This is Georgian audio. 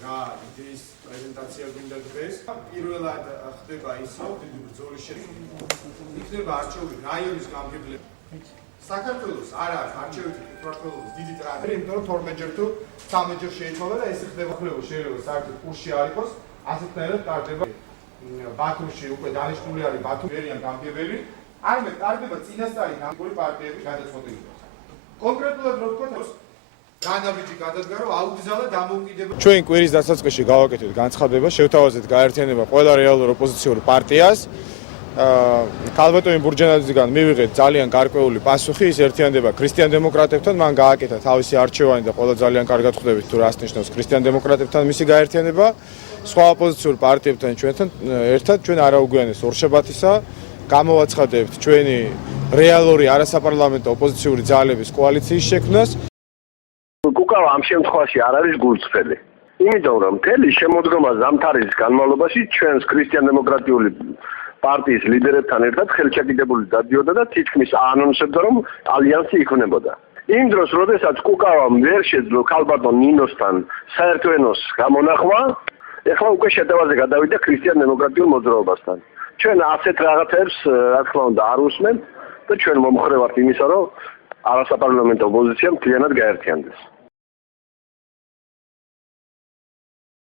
რა იდეის პრეზენტაცია გვინდა დღეს. პირველად ხდება ისო, დიდი ბრძოლის იქნება არჩეული რაიონის გამგებლები. საქართველოს არ არის არჩევითი საქართველოს დიდი ტრადიცია, იმიტომ რომ 12 ჯერ თუ 13 ჯერ შეიცვალა და ეს ხდება ხოლმე შეიძლება საერთოდ კურსში არ იყოს, ასეთნაირად ტარდება ბათუმში უკვე დანიშნული არის ბათუმერიან გამგებელი, არამედ ტარდება წინასწარი ნამდვილი პარტიების გადაწყვეტილება. კონკრეტულად რო ვთქვათ, განავრიჯი გადადგა რომ აუგზალა დამოუკიდებელ ჩვენ კვირის დასაწყისში გავაკეთეთ განცხადება, შევთავაზეთ გაერთიანება ყველა რეალურ ოპოზიციურ პარტიას. ქალბატონი ბურჯანაძიდან მივიღეთ ძალიან გარკვეული პასუხი, ის ერთიანდება ქრისტიან დემოკრატებთან, მან გააკეთა თავისი არჩევანი და ყველა ძალიან კარგად ხვდებით თუ რას ნიშნავს ქრისტიან დემოკრატებთან მისი გაერთიანება. სხვა ოპოზიციურ პარტიებთან ჩვენთან ერთად ჩვენ არაუგვიანეს ორშაბათისა გამოვაცხადებთ ჩვენი რეალური არასაპარლამენტო ოპოზიციური ძალების კოალიციის შექმნას. კუკავა ამ შემთხვევაში არ არის გულწრფელი. იმიტომ რომ მთელი შემოდგომა ზამთარის განმავლობაში ჩვენს ქრისტიან დემოკრატიული პარტიის ლიდერებთან ერთად ხელშეკიდებული დადიოდა და თითქმის აანონსებდა რომ ალიანსი იქნებოდა. იმ დროს, როდესაც კუკავამ ვერ შეძლო ქალბატონ ნინოსთან საერთო ენოს გამონახვა, ეხლა უკვე შეტევაზე გადავიდა ქრისტიან დემოკრატიულ მოძრაობასთან. ჩვენ ასეთ რაღაცებს, რა თქმა უნდა, არ უსმენთ და ჩვენ მომხრე ვართ იმისა, რომ არასაპარლამენტო ოპოზიცია მთლიანად გაერთიანდეს.